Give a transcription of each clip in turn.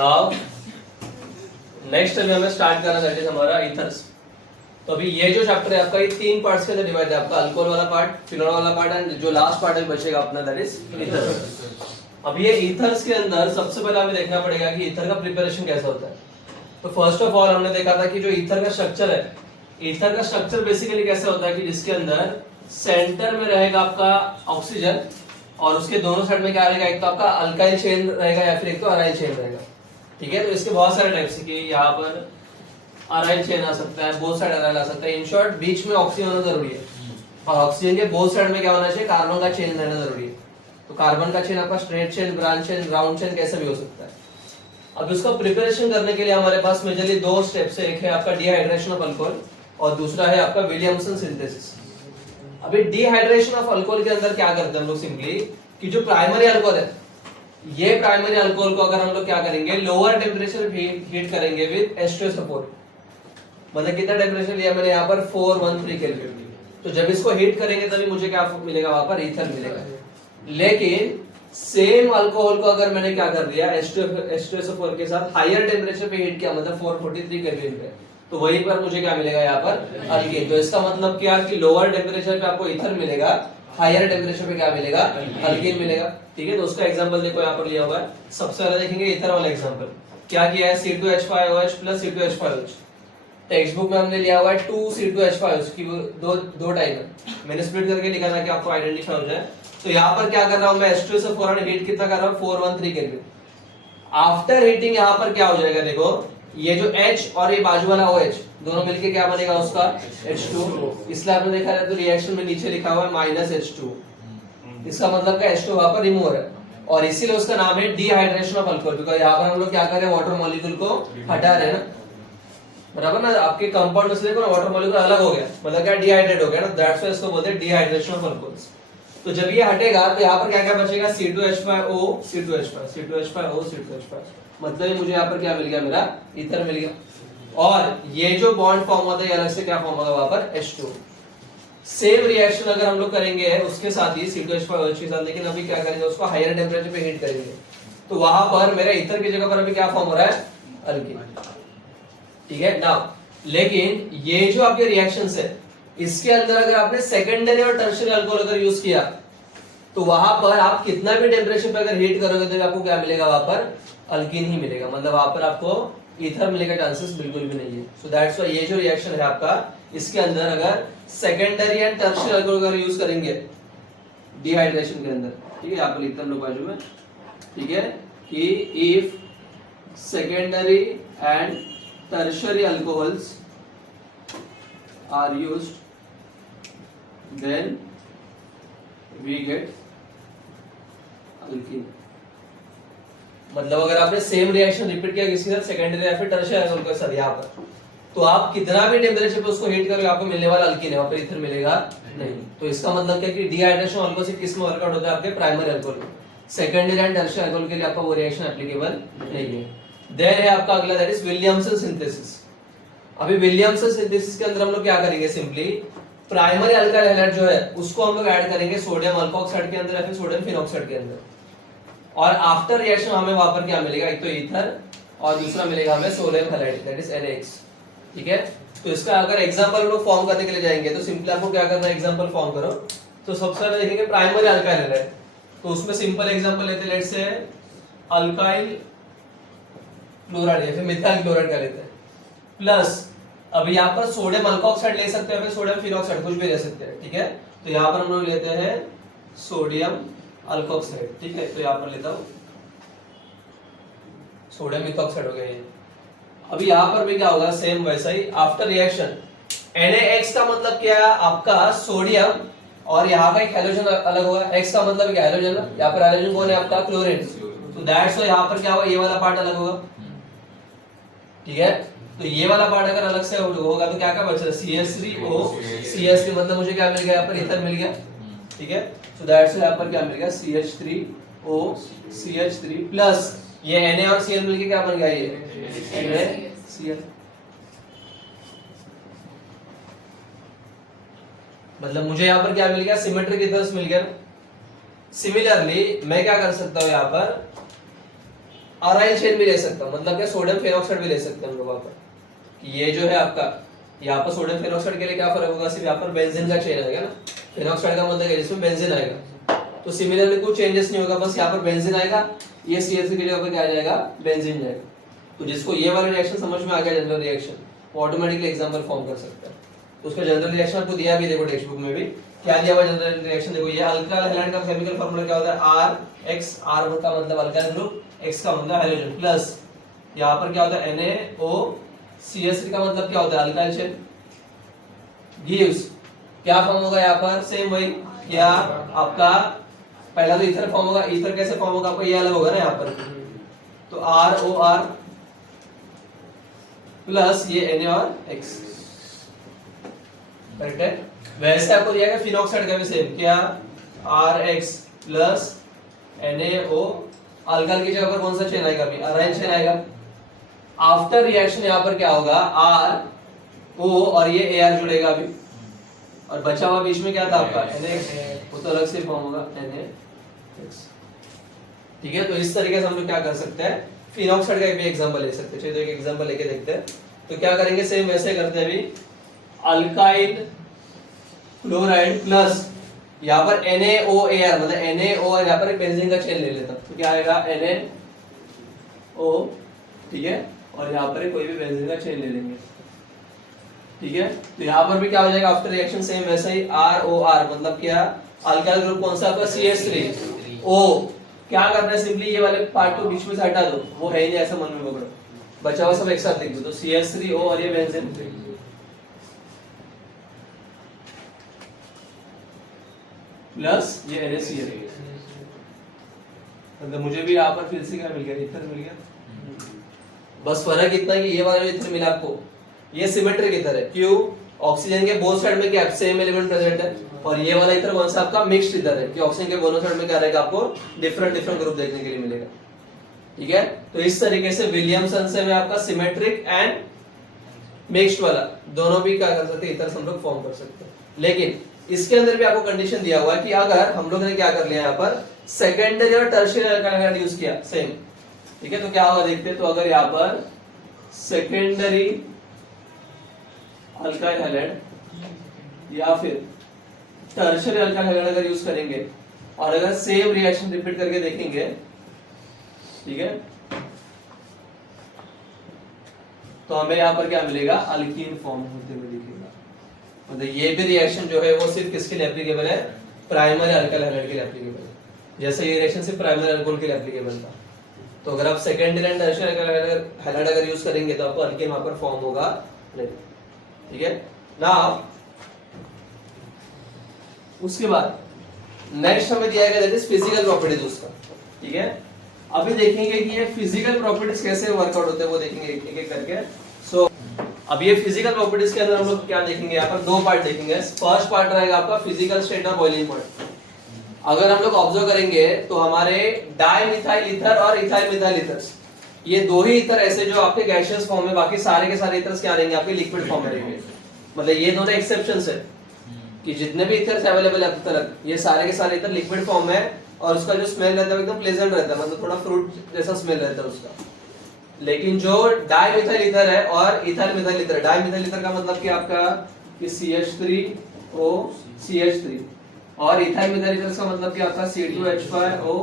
Now next अभी हमें start करना दैट इज हमारा ईथर्स। तो अभी ये जो चैप्टर है आपका ये 3 पार्ट्स के अंदर डिवाइड है, आपका अल्कोहल वाला पार्ट, फिनोल वाला पार्ट एंड जो लास्ट पार्ट है बचेगा अपना दैट इज ईथर्स। अब ये ईथर्स के अंदर सबसे पहले हमें देखना पड़ेगा कि ईथर का प्रिपरेशन कैसा होता है। तो फर्स्ट ऑफ ऑल हमने देखा था कि जो ईथर का स्ट्रक्चर है, ईथर का स्ट्रक्चर बेसिकली कैसा होता है कि जिसके अंदर सेंटर में रहेगा आपका ऑक्सीजन और उसके दोनों साइड में क्या रहेगा, एक तो आपका अल्काइल चेन रहेगा या फिर एक तो अराइल चेन रहेगा। ठीक है, तो इसके बहुत सारे टाइप्स है कि यहाँ पर अराइल चेन आ सकता है, बोथ साइड अराइल आ सकता है। इन शॉर्ट बीच में ऑक्सीजन होना जरूरी है और ऑक्सीजन के बोथ साइड में क्या होना चाहिए, कार्बन का चेन रहना जरूरी है। तो कार्बन का चेन आपका straight chain, branch chain, round chain कैसे भी हो सकता है। अब इसका प्रिपरेशन करने के लिए हमारे पास मेजरली 2 स्टेप्स है, एक है आपका डिहाइड्रेशन ऑफ अल्कोहल और दूसरा है आपका विलियमसन सिंथेसिस। अभी डिहाइड्रेशन ऑफ अल्कोहल के अंदर क्या करते हैं हम लोग, सिंपली कि जो प्राइमरी अल्कोहल है, ये प्राइमरी अल्कोहल को अगर हम लोग क्या करेंगे, लोअर टेम्परेचर हीट करेंगे विद H2SO4। मतलब कितना टेम्परेचर लिया मैंने यहाँ पर 413 केल्विन। तो जब इसको हीट करेंगे तभी मुझे क्या मिलेगा, वहां पर ईथर मिलेगा। लेकिन सेम अल्कोहल को अगर मैंने क्या कर दिया H2SO4 के साथ हायर टेम्परेचर पे हीट किया, मतलब 443 केल्विन पे, तो वहीं पर मुझे क्या मिलेगा यहाँ पर अल्कीन। तो इसका मतलब क्या कि लोअर टेम्परेचर पे आपको ईथर मिलेगा, हायर टेम्परेचर पे क्या मिलेगा, अल्कीन मिलेगा। ठीक है, तो उसका एग्जांपल देखो यहाँ पर लिया हुआ है। सबसे पहले देखेंगे ईथर वाला एग्जांपल। क्या किया है, C2H5OH plus C2H5OH। Text book में हमने लिया हुआ है 2C2H5OH की दो टाइप है, मैंने स्प्लिट करके लिखा था कि आपको आइडेंटिफाई हो जाए। तो यहाँ पर क्या कर रहा हूँ मैं, H2SO4 और हीट कितना कर रहा हूँ, 413 केल्विन। आफ्टर हीटिंग यहाँ पर क्या हो जाएगा, देखो ये जो H और ये बाजू वाला OH दोनों मिलके क्या बनेगा उसका H2। इसलिए आपने देखा है तो रिएक्शन में नीचे लिखा हुआ है -H2। इसका मतलब का H2 वहां पर रिमूव है और इसीलिए उसका नाम है डिहाइड्रेशन ऑफ अल्कोहल। बिकॉज़ यहाँ पर हम लोग क्या कर रहे हैं, वाटर मॉलिक्यूल को हटा रहे हैं ना, बराबर ना। आपके कंपाउंड से देखो ना वाटर मॉलिक्यूल अलग हो गया, मतलब क्या डिहाइड्रेट हो गया ना, दैट्स व्हाई इसको बोलते हैं डिहाइड्रेशन ऑफ अल्कोहल्स। तो जब ये हटेगा तो यहाँ पर क्या क्या बचेगा, C2H5O C2H5 C2H5O C2H5। मतलब मुझे यहाँ पर क्या मिल गया, मेरा ईथर मिल गया। और ये जो बॉन्ड फॉर्म होता है अलग से क्या फॉर्म होगा वहां पर H2। सेम रिएक्शन अगर हम लोग करेंगे उसके साथ ही C2H5OH के साथ, लेकिन अभी क्या करेंगे उसको हायर टेम्परेचर पे हीट करेंगे, तो वहां पर मेरा ईथर की जगह पर अभी क्या फॉर्म हो रहा है, अल्कीन। ठीक है ना। लेकिन ये जो आपके रिएक्शंस है इसके अंदर अगर आपने सेकेंडरी और टर्शियरी अल्कोहल अगर यूज किया तो वहां पर आप कितना भी टेम्परेचर पे अगर हीट करोगे तो आपको क्या मिलेगा, वहां पर अल्कीन ही मिलेगा। मतलब वहां पर आपको ईथर मिलने का चांसेस बिल्कुल भी नहीं है। सो दैट्स व्हाई ये जो रिएक्शन है आपका, इसके अंदर अगर सेकेंडरी एंड टर्शियरी अल्कोहल अगर यूज करेंगे डिहाइड्रेशन के अंदर, ठीक है, यहाँ पर लिखता हम लोग बाजू में, ठीक है, कि if secondary and tertiary alcohols are used, then we get alkene। मतलब अगर आपने सेम रिएक्शन रिपीट किया किसी के साथ सेकेंडरी या फिर टर्शियरी अल्कोहल के साथ यहाँ पर, तो आप कितना भी टेम्परेचर पे उसको हीट करोगे आपको मिलने वाला अल्कीन है, वहां पर ईथर मिलेगा नहीं। तो इसका मतलब क्या कि डिहाइड्रेशन अल्कोहल से किस में वर्कआउट होता है, आपके primary alcohol. Secondary and tertiary alcohol के लिए आपका वो रिएक्शन एप्लीकेबल नहीं है। देन है आपका अगला दैट इज विलियमसन सिंथेसिस। अभी विलियमसन सिंथेसिस के अंदर हम लोग क्या करेंगे, सिंपली प्राइमरी अल्काइल हैलाइड जो है उसको हम लोग ऐड करेंगे सोडियम अल्कोक्साइड के अंदर या फिर सोडियम फिनॉक्साइड के अंदर, और आफ्टर रिएक्शन हमें वहां पर क्या मिलेगा, एक तो ईथर और दूसरा मिलेगा हमें sodium halide that is NaX। ठीक है, तो इसका अगर एग्जांपल हम लोग फॉर्म करने के लिए जाएंगे तो सिंपली आपको क्या करना है, एग्जांपल फॉर्म करो। तो सबसे पहले देखेंगे प्राइमरी अल्काइल हैलाइड, तो उसमें सिंपल एग्जांपल लेते हैं, लेट्स से अल्काइल क्लोराइड या फिर मिथाइल क्लोराइड का लेते हैं, प्लस अब यहाँ पर सोडियम अल्कोक्साइड ले सकते हैं, फिर सोडियम फिनॉक्साइड कुछ भी ले सकते हैं। ठीक है, तो यहाँ पर हम लोग लेते हैं सोडियम अल्कोक्साइड। ठीक है, तो यहाँ पर लेता हूँ सोडियम मिथॉक्साइड हो गया ये। अभी यहाँ पर भी क्या होगा, सेम वैसा ही आफ्टर रिएक्शन NaX का मतलब क्या है, आपका सोडियम और यहाँ का एक हैलोजन अलग होगा। X का मतलब क्या, हैलोजन। यहाँ पर हैलोजन कौन है, आपका क्लोरीन। तो दैट्स व्हाई यहाँ पर क्या होगा, ये वाला पार्ट अलग होगा। ठीक है, तो ये वाला पार्ट अगर अलग से होगा तो क्या क्या बच रहा है, CH3O CH3, मतलब मुझे क्या मिल गया, यहाँ पर ईथर मिल गया। ठीक है, तो दैट्स यहाँ पर क्या मिल गया, CH3O CH3 प्लस ये Na और Cl मिलके क्या बन गया, ये NaCl। मतलब मुझे यहाँ पर क्या मिल गया, सिमेट्रिक ईथर्स मिल गया। सिमिलरली मैं क्या कर सकता हूँ, यहाँ पर अराइल चेन भी ले सकता हूँ, मतलब क्या सोडियम फेनॉक्साइड भी ले सकते हैं हम लोग वहां पर। ये जो है आपका, यहाँ पर सोडियम फेनॉक्साइड के लिए क्या फर्क होगा, सिर्फ यहाँ पर बेंजीन का चेन आएगा ना, फेनॉक्साइड का मतलब है जिसमें बेंजीन आएगा। तो सिमिलरली कुछ चेंजेस नहीं होगा, बस यहाँ पर बेंजीन आएगा, ये CH3 की जगह पर क्या आ जाएगा, बेंजीन जाएगा। तो जिसको ये वाला रिएक्शन समझ में आ गया जनरल रिएक्शन, वो ऑटोमेटिकली एग्जाम्पल फॉर्म कर सकता है। तो उसका जनरल रिएक्शन आपको दिया भी, देखो टेक्स्ट बुक में भी क्या दिया हुआ जनरल रिएक्शन, देखो ये अल्काइल हैलाइड का केमिकल फार्मूला क्या होता है, RX, R का मतलब अल्काइल ग्रुप, X का मतलब हाइड्रोजन, प्लस यहाँ पर क्या होता है NaOCH3 का मतलब क्या होता है, अल्काइल चेन, गिव्स क्या फॉर्म होगा यहाँ पर, सेम वही, क्या आपका पहला तो ईथर फॉर्म होगा, ईथर कैसे फॉर्म होगा आपको, ये अलग होगा ना यहाँ पर, तो ROR प्लस ये Na और X, करेक्ट है। वैसे आपको दिया गया फिनॉक्साइड का भी सेम, क्या RX प्लस NaO, अल्काइल की जगह पर कौन सा चेन आएगा, अभी अराइल चेन आएगा। आफ्टर रिएक्शन यहाँ पर क्या होगा, RO और ये AR जुड़ेगा अभी, और बचा हुआ बीच में क्या था आपका NaX, वो तो अलग से फॉर्म होगा NaX, ठीक है। तो इस तरीके से हम लोग क्या कर सकते हैं, फिनॉक्साइड का भी एग्जांपल ले सकते हैं। चलिए तो एक एग्जांपल लेके देखते हैं। तो क्या करेंगे, सेम वैसे करते हैं अभी, अल्काइल क्लोराइड प्लस यहाँ पर NaOAr, मतलब NaO और यहाँ पर एक बेंजीन का चेन ले लेता हूं, तो क्या आएगा NaO, ठीक है, और यहाँ पर कोई भी बेंजीन का चेन ले लेंगे, ठीक है। तो यहाँ पर भी क्या हो जाएगा, आफ्टर रिएक्शन सेम वैसा ही, ROR मतलब क्या, अल्काइल ग्रुप कौन सा आपका, CH3, O क्या करना है, सिंपली ये वाले पार्ट को बीच में से हटा दो, वो है ही नहीं, ऐसा मन में पकड़ो, बचा हुआ सब एक साथ लिख दो, तो CH3O और ये बेंजीन प्लस ये NaCl, मतलब मुझे भी यहाँ पर फिर से क्या मिल गया, ईथर मिल गया। बस फर्क इतना है कि ये वाला जो ईथर मिला आपको, ये सिमेट्रिक ईथर है, क्यों, ऑक्सीजन के बोथ साइड में क्या सेम एलिमेंट प्रेजेंट है, और ये वाला ईथर कौन सा आपका मिक्स्ड ईथर है, कि ऑक्सीजन के दोनों साइड में क्या रहेगा, आपको डिफरेंट डिफरेंट ग्रुप देखने के लिए मिलेगा, ठीक है। तो इस तरीके से विलियमसन से में आपका सिमेट्रिक एंड मिक्स्ड वाला दोनों भी क्या कर सकते हैं, ईथर हम लोग फॉर्म कर सकते हैं। लेकिन इसके अंदर भी आपको कंडीशन दिया हुआ है कि अगर हम लोग ने क्या कर लिया यहाँ पर सेकेंडरी और टर्शियरी अल्काइल हैलाइड यूज किया सेम, ठीक है, तो क्या होगा देखते हैं। तो अगर यहाँ पर सेकेंडरी अल्काइल हैलाइड या फिर टर्शियरी अल्काइल हैलाइड अगर यूज करेंगे और अगर सेम रिएक्शन रिपीट करके देखेंगे, ठीक है, तो हमें यहाँ पर क्या मिलेगा, अल्कीन फॉर्म होते हुए दिखेगा। मतलब ये भी रिएक्शन जो है वो सिर्फ किसके लिए एप्लीकेबल है, प्राइमरी अल्काइल हैलाइड के लिए एप्लीकेबल है, जैसे ये रिएक्शन सिर्फ प्राइमरी अल्कोहल के लिए एप्लीकेबल था। तो अगर आप secondary and tertiary alkyl halide अगर यूज करेंगे तो आपको अल्कीन वहां पर फॉर्म होगा नहीं, ठीक है ना। उसके बाद नेक्स्ट हमें दिया गया दैट इज फिजिकल प्रॉपर्टीज उसका, ठीक है। अभी देखेंगे कि ये फिजिकल प्रॉपर्टीज कैसे वर्कआउट होते हैं, वो देखेंगे एक एक करके। सो अब ये फिजिकल प्रॉपर्टीज के अंदर हम लोग क्या देखेंगे, यहाँ पर दो पार्ट देखेंगे। फर्स्ट पार्ट रहेगा आपका फिजिकल स्टेट और बॉइलिंग पॉइंट। अगर हम लोग ऑब्जर्व करेंगे तो हमारे डाइमिथाइल ईथर और इथाइल मिथाइल ईथर्स, ये दो ही ईथर ऐसे जो आपके गैसियस फॉर्म में, बाकी सारे के सारे ईथर्स क्या रहेंगे, आपके लिक्विड फॉर्म में रहेंगे। मतलब ये दोनों एक्सेप्शंस है कि जितने भी ईथर्स अवेलेबल है अब तक, ये सारे के सारे ईथर लिक्विड फॉर्म में, और उसका जो स्मेल रहता है एकदम प्लेजेंट रहता है, मतलब थोड़ा फ्रूट जैसा स्मेल रहता है उसका। लेकिन जो डाइमिथाइल ईथर है और ethyl methyl ether, dimethyl ether का मतलब कि आपका कि CH3O CH3, और इथाइल मिथाइल ईथर का मतलब कि आपका C2H5O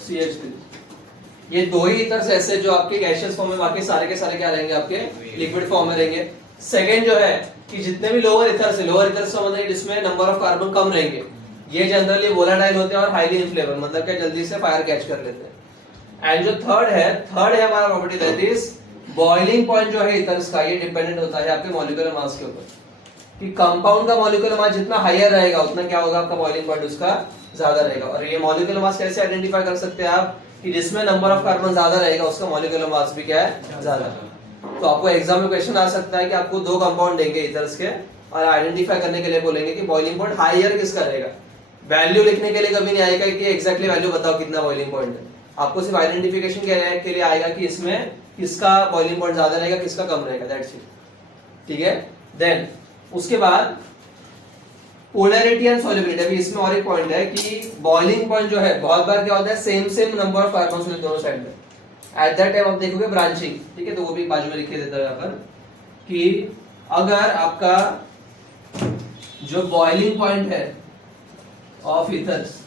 CH3। ये दो ही ईथर्स ऐसे जो आपके गैसियस फॉर्म में, बाकी सारे के सारे क्या रहेंगे, आपके लिक्विड फॉर्म में रहेंगे। सेकंड जो है कि जितने भी लोअर ईथर्स है, लोअर ईथर्स का मतलब जिसमें नंबर ऑफ कार्बन कम रहेंगे, ये जनरली वोलेटाइल होते हैं और हाईली इनफ्लेमेबल, मतलब क्या जल्दी से फायर कैच कर लेते हैं। एंड जो थर्ड है हमारा property that is boiling point जो है ईथर्स का, ये डिपेंडेंट होता है आपके मॉलिक्यूलर मास के ऊपर, कि कंपाउंड का मॉलिक्यूलर मास जितना हायर रहेगा उतना क्या होगा, आपका बॉइलिंग पॉइंट उसका ज्यादा रहेगा। और ये मॉलिक्यूलर मास कैसे आइडेंटिफाई कर सकते हैं आप, कि जिसमें नंबर ऑफ कार्बन ज्यादा रहेगा उसका मॉलिक्यूलर मास भी क्या है, ज्यादा। तो आपको एग्जाम में क्वेश्चन आ सकता है कि आपको दो कंपाउंड देंगे ईथर्स के और आइडेंटिफाई करने के लिए बोलेंगे कि बॉइलिंग पॉइंट हायर किसका रहेगा। वैल्यू लिखने के लिए कभी नहीं आएगा कि एग्जैक्टली वैल्यू बताओ कितना बॉइलिंग पॉइंट है, आपको सिर्फ आइडेंटिफिकेशन के लिए आएगा कि इसमें किसका बॉइलिंग पॉइंट ज्यादा रहेगा, किसका कम रहेगा, दैट्स इट, ठीक है। देन उसके बाद पोलैरिटी एंड सॉल्युबिलिटी। अभी इसमें और एक पॉइंट है कि बॉइलिंग पॉइंट जो है बहुत बार क्या होता है, सेम नंबर ऑफ कार्बन होते हैं दोनों साइड में, एट दैट टाइम आप देखोगे ब्रांचिंग, ठीक है, तो वो भी बाजू में लिखे देता है यहाँ पर कि अगर आपका जो बॉइलिंग पॉइंट है of ethers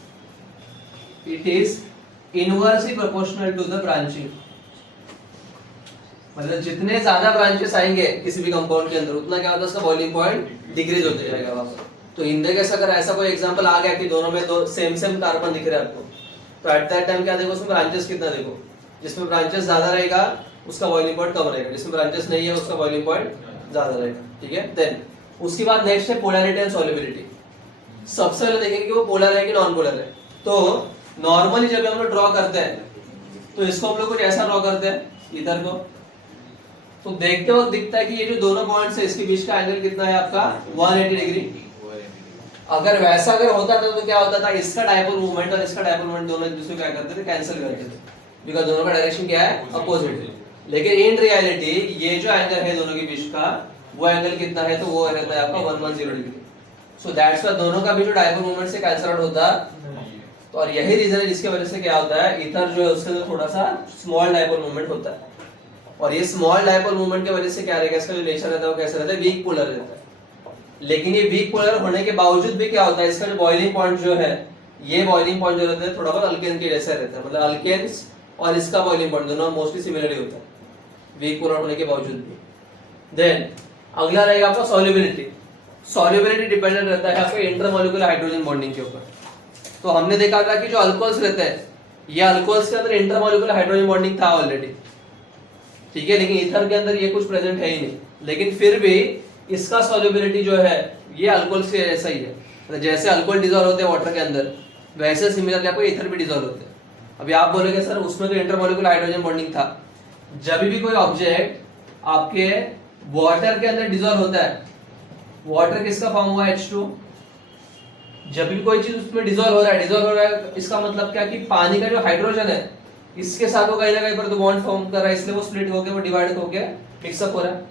it is inversely proportional to the branching, मतलब जितने ज्यादा ब्रांचेस आएंगे किसी भी कंपाउंड के अंदर उतना क्या होता है उसका बॉइलिंग पॉइंट डिक्रीज होते जाएगा वहां पर। तो इन केस अगर ऐसा कोई एग्जांपल आ गया कि दोनों में दो सेम कार्बन दिख रहे हैं आपको, तो एट दैट टाइम क्या देखो उसमें ब्रांचेस कितना देखो, जिसमें ब्रांचेस ज्यादा रहेगा उसका बॉइलिंग पॉइंट कम रहेगा, जिसमें ब्रांचेस नहीं है उसका बॉइलिंग पॉइंट ज्यादा रहेगा, ठीक है। देन उसके बाद नेक्स्ट है पोलैरिटी एंड सॉल्युबिलिटी। सबसे पहले देखेंगे कि वो पोलर है कि नॉन पोलर है। तो नॉर्मली जब हम लोग ड्रॉ करते हैं तो इसको हम लोग कुछ ऐसा ड्रॉ करते हैं ईथर को, तो देखते वक्त दिखता है कि ये जो दोनों पॉइंट्स है इसके बीच का एंगल कितना है आपका 180 डिग्री। अगर वैसा अगर होता था तो क्या होता था, इसका डायपोल मूवमेंट और इसका डायपोल मूवमेंट दोनों एक दूसरे को क्या करते थे, कैंसिल करते थे, बिकॉज़ दोनों का डायरेक्शन क्या है, अपोजिट। लेकिन इन रियलिटी ये जो एंगल है दोनों के बीच का वो एंगल कितना है, तो वो रहता है आपका 110 डिग्री। सो दैट्स व्हाई दोनों का भी जो डायपोल मूवमेंट से कैंसिल आउट होता है, तो और यही रीजन है जिसकी वजह से क्या होता है, ईथर जो है उसके अंदर थोड़ा सा स्मॉल डायपोल मूवमेंट होता है, और ये स्मॉल डायपोल मूवमेंट की वजह से क्या रहेगा, इसका जो नेचर रहता है वो कैसा रहता है, वीक पोलर रहता है। लेकिन ये वीक पोलर होने के बावजूद भी क्या होता है, इसका जो बॉइलिंग पॉइंट जो है, ये बॉइलिंग पॉइंट जो रहता है थोड़ा बहुत अल्केन के जैसा रहता है, मतलब अल्केन्स और इसका बॉइलिंग पॉइंट दोनों मोस्टली सिमिलर ही होता है वीक पोलर होने के बावजूद भी। देन अगला रहेगा आपका सॉल्युबिलिटी। सॉल्युबिलिटी डिपेंडेंट रहता है आपके इंटरमॉलिक्यूलर हाइड्रोजन बॉन्डिंग के ऊपर। तो हमने देखा था कि जो अल्कोहल्स रहते हैं, ये अल्कोहल्स के अंदर इंटरमॉलिक्यूलर हाइड्रोजन बॉन्डिंग था ऑलरेडी, ठीक है, लेकिन ईथर के अंदर ये कुछ प्रेजेंट है ही नहीं। लेकिन फिर भी इसका सॉल्युबिलिटी जो है ये अल्कोहल से ऐसा ही है, मतलब जैसे अल्कोहल डिसॉल्व होते हैं वाटर के अंदर, वैसे सिमिलरली आपको ईथर भी डिसॉल्व होते हैं। अभी आप बोलोगे सर उसमें तो इंटरमॉलिक्यूलर हाइड्रोजन बॉन्डिंग था। जब भी कोई ऑब्जेक्ट आपके वाटर के अंदर डिसॉल्व होता है, वाटर किसका फॉर्म हुआ, H2। जब भी कोई चीज उसमें डिसॉल्व हो रहा है, इसका मतलब क्या कि पानी का जो हाइड्रोजन है इसके साथ वो कहीं ना कहीं पर तो बॉन्ड फॉर्म कर रहा है, इसलिए वो स्प्लिट होके वो डिवाइड होके मिक्सअप हो रहा है।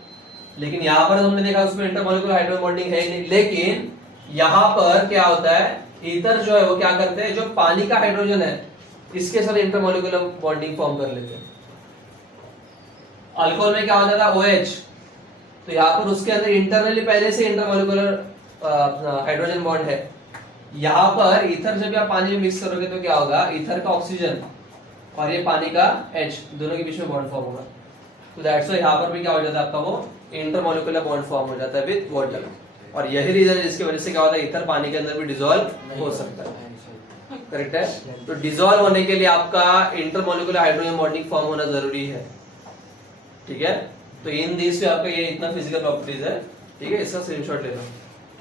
लेकिन यहाँ पर हमने देखा उसमें इंटरमॉलिक्यूलर हाइड्रोजन बॉन्डिंग है ही नहीं। लेकिन यहाँ पर क्या होता है, ईथर जो है वो क्या करते हैं, जो पानी का हाइड्रोजन है इसके साथ इंटरमॉलिक्यूलर बॉन्डिंग फॉर्म कर लेते हैं। अल्कोहल में क्या होता था, OH, तो यहाँ पर उसके अंदर इंटरनली पहले से इंटरमॉलिक्यूलर हाइड्रोजन बॉन्ड है। यहाँ पर ईथर जब आप पानी में मिक्स करोगे तो क्या होगा, ईथर का ऑक्सीजन और ये पानी का H दोनों के बीच में बॉन्ड फॉर्म होगा। तो दैट्स व्हाई यहाँ पर भी क्या हो जाता है आपका, वो इंटरमॉलिक्यूलर बॉन्ड फॉर्म हो जाता है विद वाटर। और यही रीजन है जिसकी वजह से क्या होता है, ईथर पानी के अंदर भी डिसॉल्व हो सकता है, करेक्ट है। तो डिसॉल्व होने के लिए आपका इंटरमॉलिक्यूलर हाइड्रोजन बॉन्डिंग फॉर्म होना जरूरी है, ठीक है। तो इन दिस से आपका ये इतना फिजिकल प्रॉपर्टीज है, ठीक है, इसका स्क्रीनशॉट ले लो।